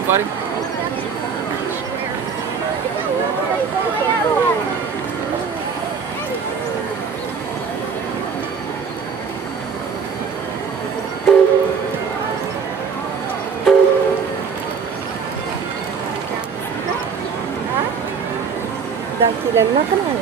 go, buddy. Dakilannya kan ya.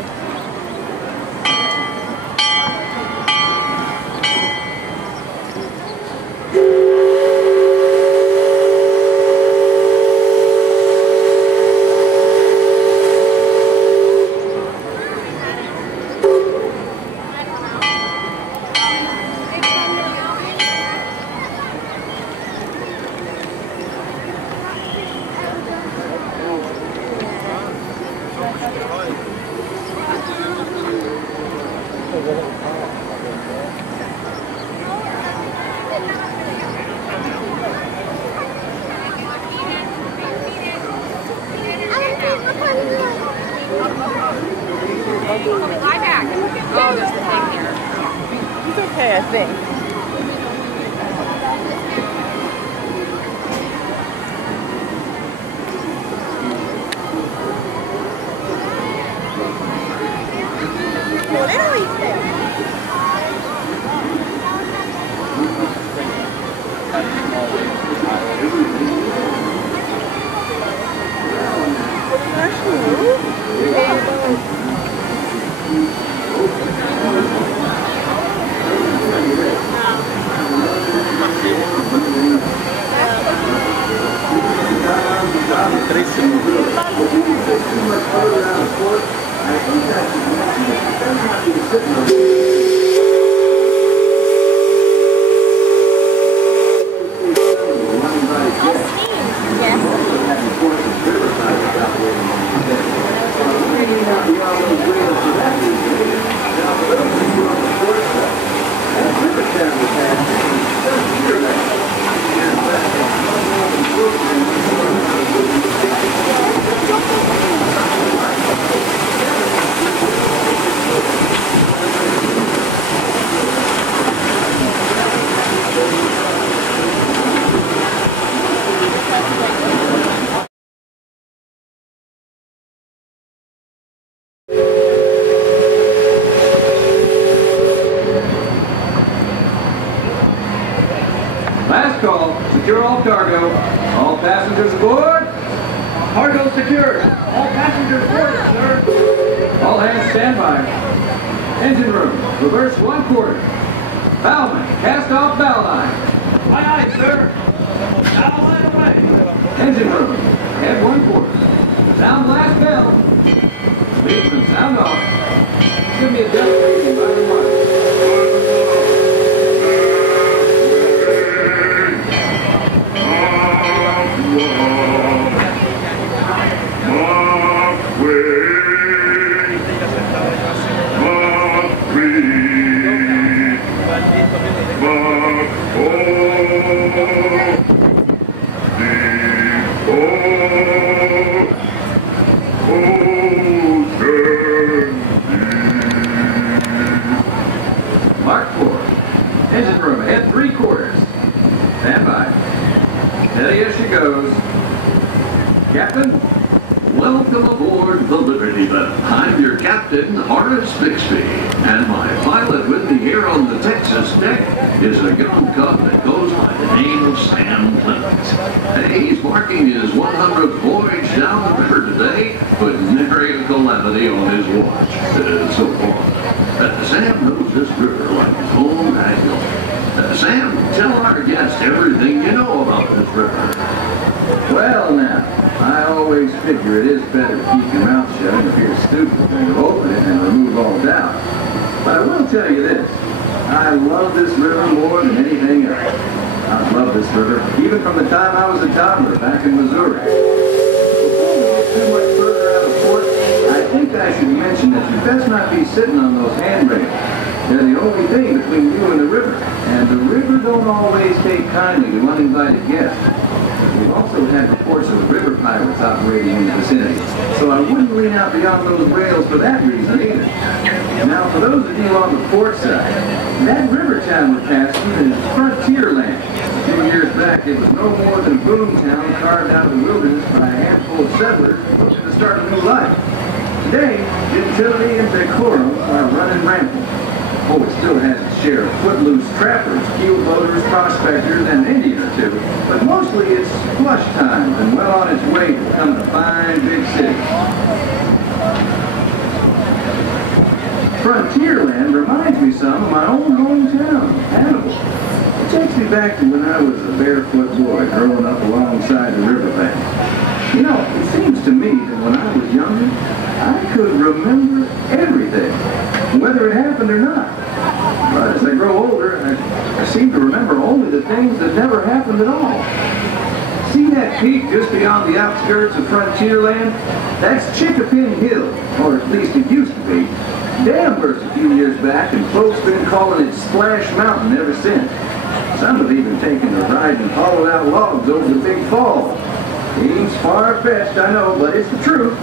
He's okay, I think. Last call, secure all cargo. All passengers aboard. Cargo secured. All passengers aboard, sir. All hands stand by. Engine room, reverse 1/4. Bowman, cast off bow line. Aye, aye, sir. Bow line away. Engine room, head 1/4. Sound last bell. Leadsman, sound off. Give me a depth rating by remark. Mark 4. Engine room, head 3/4. Stand by. Steady as she goes. Captain? Welcome aboard the Liberty Belle. I'm your captain, Horace Bixby, and my pilot with me here on the Texas deck is a young cub that goes by the name of Sam Clemens. He's marking his 100th voyage down the river today with nary a calamity on his watch so far. Sam knows this river like his own backyard. Sam, tell our guests everything you know about this river. Well now, I always figure it is better to keep your mouth shut and appear stupid than to open it and remove all doubt. But I will tell you this, I love this river more than anything else. I've loved this river, even from the time I was a toddler back in Missouri. Before we get too much further out of port, I think I should mention that you best not be sitting on those handrails. They're the only thing between you and the river, and the river don't always take kindly to uninvited guests. We've also had reports of river pirates operating in the vicinity, so I wouldn't lean out beyond those rails for that reason either. Now, for those of you on the port side, that river town we're passing is frontier land. A few years back, it was no more than a boom town carved out of the wilderness by a handful of settlers looking to start a new life. Today, utility and decorum are running rampant. Oh, it still has its share of footloose trappers, keel boaters, prospectors, and an Indian or two, but mostly it's flush time and well on its way to become a fine big city. Frontierland reminds me some of my own hometown, Hannibal. It takes me back to when I was a barefoot boy growing up alongside the riverbank. You know, it seems to me that when I was younger, I could remember everything, whether it happened or not. But as I grow older, I seem to remember only the things that never happened at all. See that peak just beyond the outskirts of Frontierland? That's Chickapin Hill, or at least it used to be. Dam burst a few years back, and folks been calling it Splash Mountain ever since. Some have even taken a ride and hauled out logs over the big fall. Seems far-fetched, I know, but it's the truth.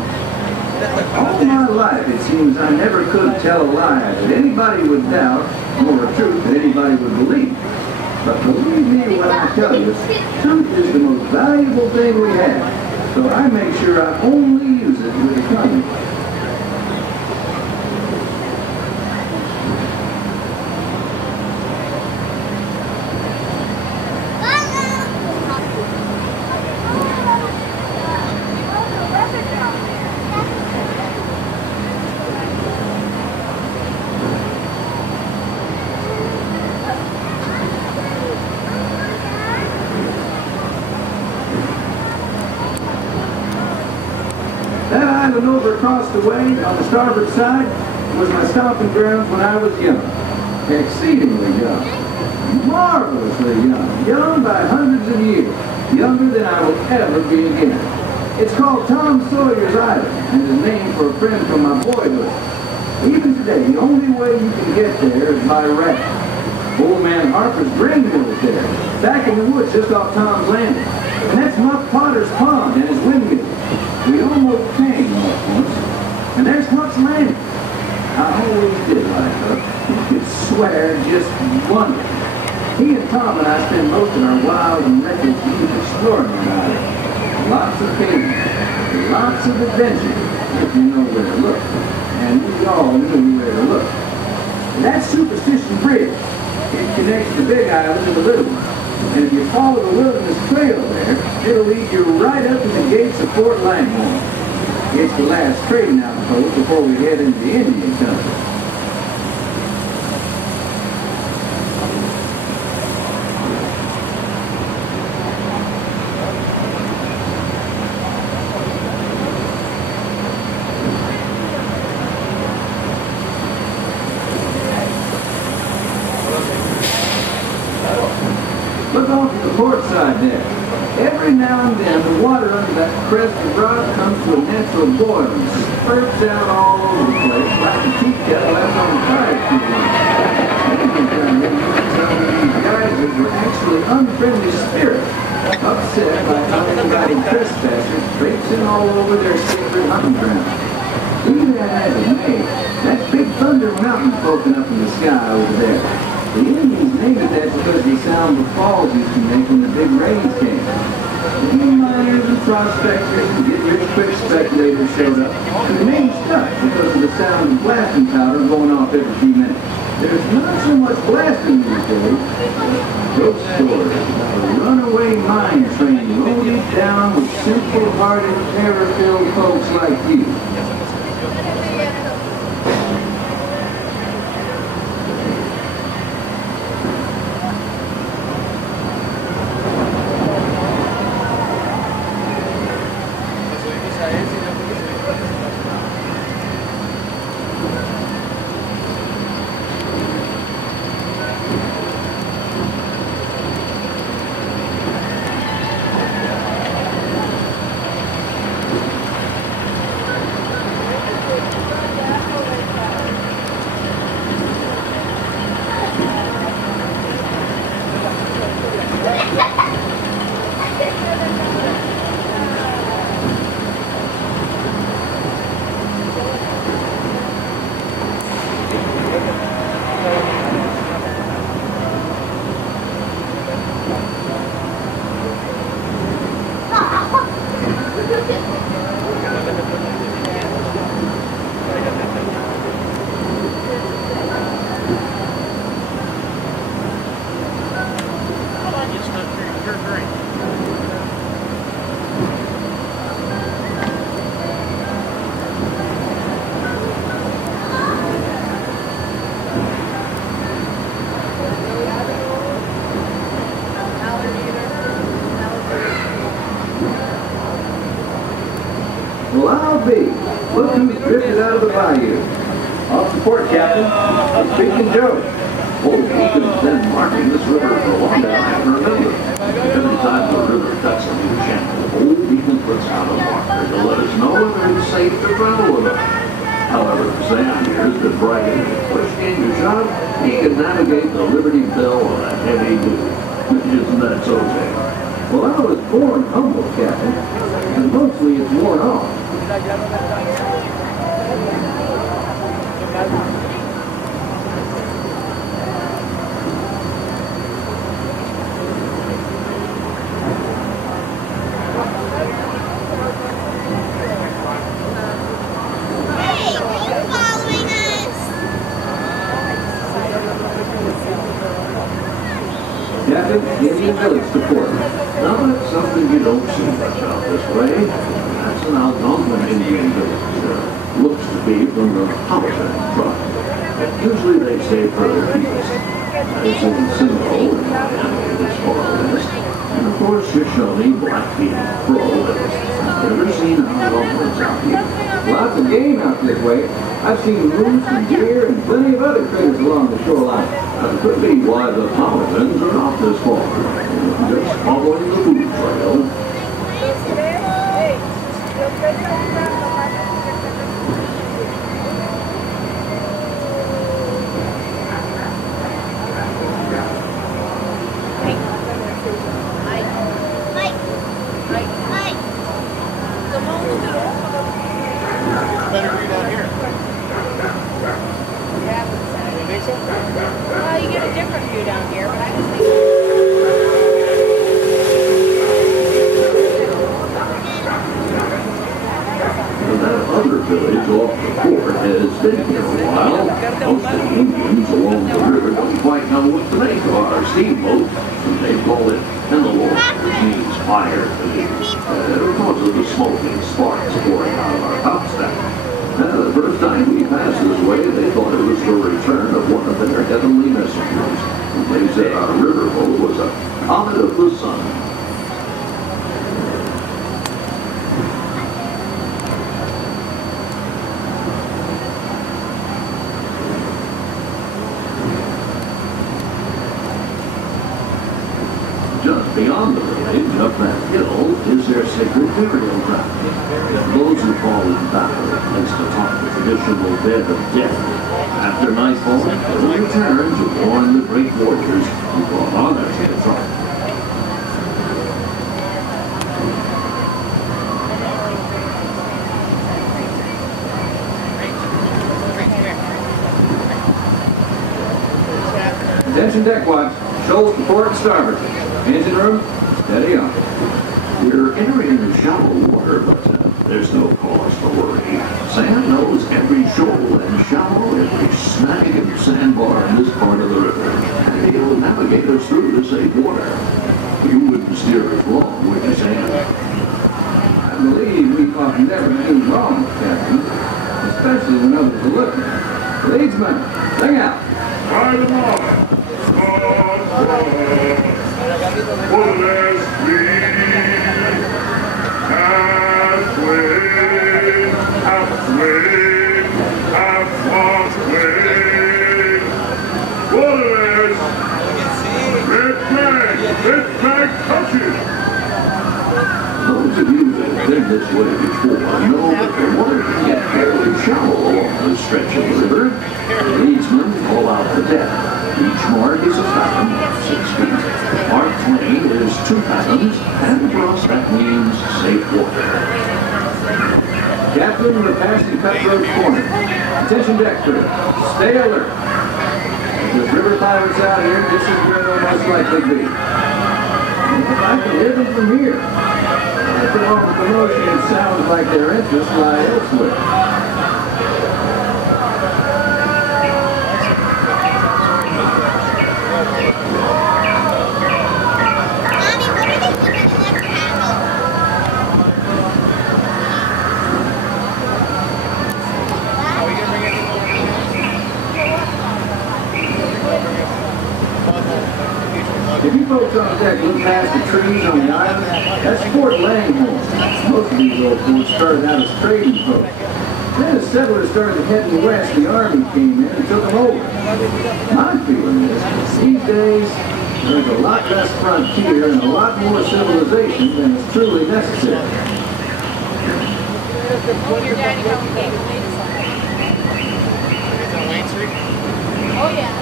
All my life, it seems I never could tell a lie that anybody would doubt, or a truth that anybody would believe. But believe me when I tell you, truth is the most valuable thing we have. So I make sure I only use it with a company. That island over across the way on the starboard side was my stomping grounds when I was young. Exceedingly young. Marvelously young. Young by hundreds of years. Younger than I will ever be again. It's called Tom Sawyer's Island and is named for a friend from my boyhood. Even today, the only way you can get there is by raft. Old man Harper's grain mill is there, back in the woods just off Tom's Landing. And that's Muck Potter's pond and his windmill. We almost came once. And there's Huck's Landing. I always did like Huck. You could swear just wonderful. He and Tom and I spend most of our wild and reckless years exploring the island. Lots of things, lots of adventure, if you know where to look. And we all knew where to look. And that's Superstition Bridge. It connects the big island and the little one. And if you follow the wilderness trail there, it'll lead you right up to the gates of Fort Langhorne. It's the last trading outpost before we head into the Indian country. Look off to the port side there. Every now and then, the water under that crest of rock comes to a natural boil and spurts out all over the place like a tea kettle left on the fire too long. Some of these geysers were actually unfriendly spirits, upset by uninvited trespassers traipsing all over their sacred hunting ground. Even as it may, that big thunder mountain poking up in the sky over there. The Indians named it that because of the sound the falls used to make when the big rains came. Many miners and prospectors and get-rich-quick speculators showed up, and the name stuck because of the sound of blasting powder going off every few minutes. There's not so much blasting these days. Ghost stories about a runaway mine train loaded down with simple-hearted, terror-filled folks like you. who's drifted out of the bayou. Off the port, Captain. It's Beacon Joe. Old Beacon's been marking this river for a long time, I remember. Every time the river cuts a new channel, Old Beacon puts out a marker to let us know whether it's safe to travel or not. However, Sam here has been bragging that if push came to shove, he can navigate the Liberty Belle on a heavy duty. Isn't that so, Sam? Well, I was born humble, Captain, and mostly it's worn off. Captain, Indian Village to port. Now that's something you don't see much out this way. That's an Algonquin Indian village. Looks to be from the Powhatan tribe. Usually they stay further east. As in Seminole and Miami this far west. And of course Shoshone, Blackfeet, Crow. Ever seen Algonquins out here? Lots of game out this way. I've seen moose and deer and plenty of other critters along the shoreline. That could be why the Powhatans are not this far. Just following the food trail. Better view down here. Yeah. You think so? Well, you get a different view down here, but I just think... That other village off the port has been here a while. Most of the Indians along the river don't quite know what to make of our steamboat. They call it Penelope, which means fire because of the smoking sparks pouring out of our topstack. The first time we passed this way, they thought it was the return of one of their heavenly messengers. They said our riverboat was a comet of the sun. Just beyond the village, up that hill, is their sacred burial ground. Those who fall in battle are placed atop the traditional bed of death. After nightfall, they will return to mourn the great warriors who brought honor to the tribe. Attention deck watch. Shoals to port and starboard. Engine room, steady on. We're entering shallow water, but there's no cause for worry. Sam knows every shoal and shallow, every snag and sandbar in this part of the river, and he'll navigate us through to safe water. You wouldn't steer us wrong, would you, Sam? I believe we ought never do wrong, Captain, especially when others are looking. Leadsman, sing out. By the morning, Those of you that have been this way before know that the water can get fairly shallow along this stretch of the river. The leadsmen call out the depth. Each mark is a fathom, 6 feet. Mark 20 is 2 fathoms, and for us that means safe water. Captain, we're passing Cutthroat Corner. Attention deck crew, stay alert. If there's river pirates out here, this is where they'll most likely be. If I can hear them from here. After all the commotion, it sounds like their interests lie elsewhere. If you folks on deck look past the trees on the island, that's Fort Langhorne. Most of these old forts started out as trading posts. Then settlers started heading west, the Army came in and took them over. My feeling is, these days, there's a lot less frontier and a lot more civilization than is truly necessary. Your daddy probably gave me something. Is that Wayne Street? Oh, yeah.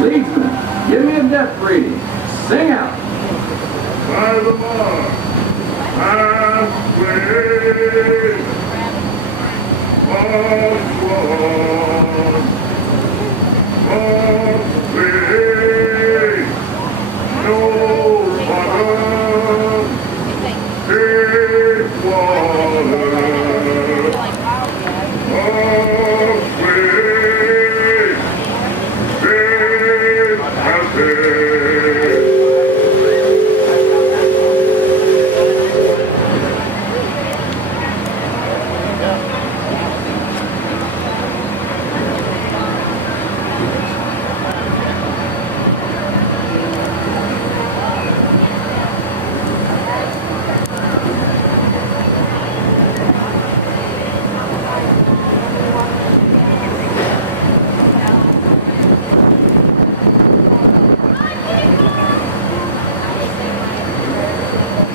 Leadsman, give me a death reading. Sing out. By the mark, halfway, halfway, no water, take water, halfway,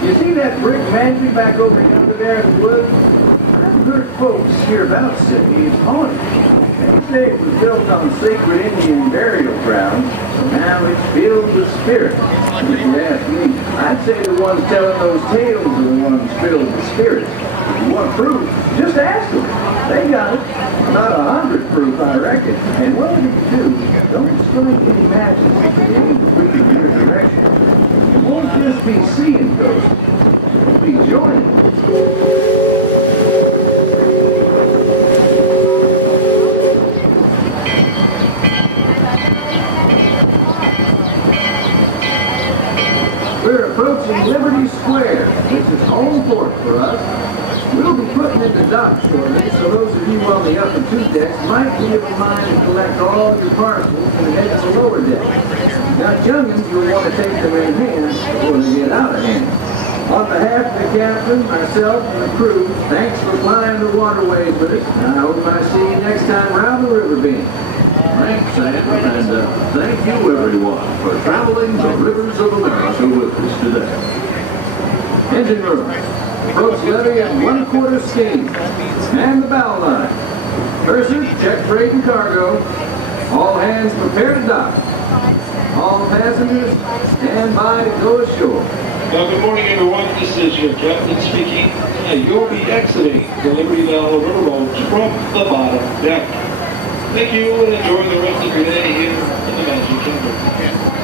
You see that brick mansion back over yonder there in the woods? I've heard folks hereabouts say it's haunted. They say it was built on sacred Indian burial grounds, so now it's filled with spirits. If you ask me, I'd say the ones telling those tales are the ones filled with spirits. If you want proof, just ask them. They got it. About 100 proof, I reckon. And whatever you do, don't strike any matches if they ain't breathing in your direction. You won't just be seeing ghosts, you'll be joining. We're approaching Liberty Square, which is home port for us. We'll be putting in the dock shortly, so those of you on the upper two decks might be of a mind to collect all your parcels and head to the lower deck. Got youngins who want to take them in hand before they get out of hand. On behalf of the captain, myself, and the crew, thanks for flying the waterways with us. I hope I see you next time around the river bend. Thanks, Sam, and thank you, everyone, for traveling the rivers of America with us today. Engine room. Approach levy at 1/4 steam. Man the bow line. Purser, check freight and cargo. All hands prepare to dock. All passengers, stand by to go ashore. Well, good morning, everyone. This is your captain speaking. You'll be exiting the Liberty Belle Riverboat from the bottom deck. Thank you and enjoy the rest of your day here in the Magic Kingdom.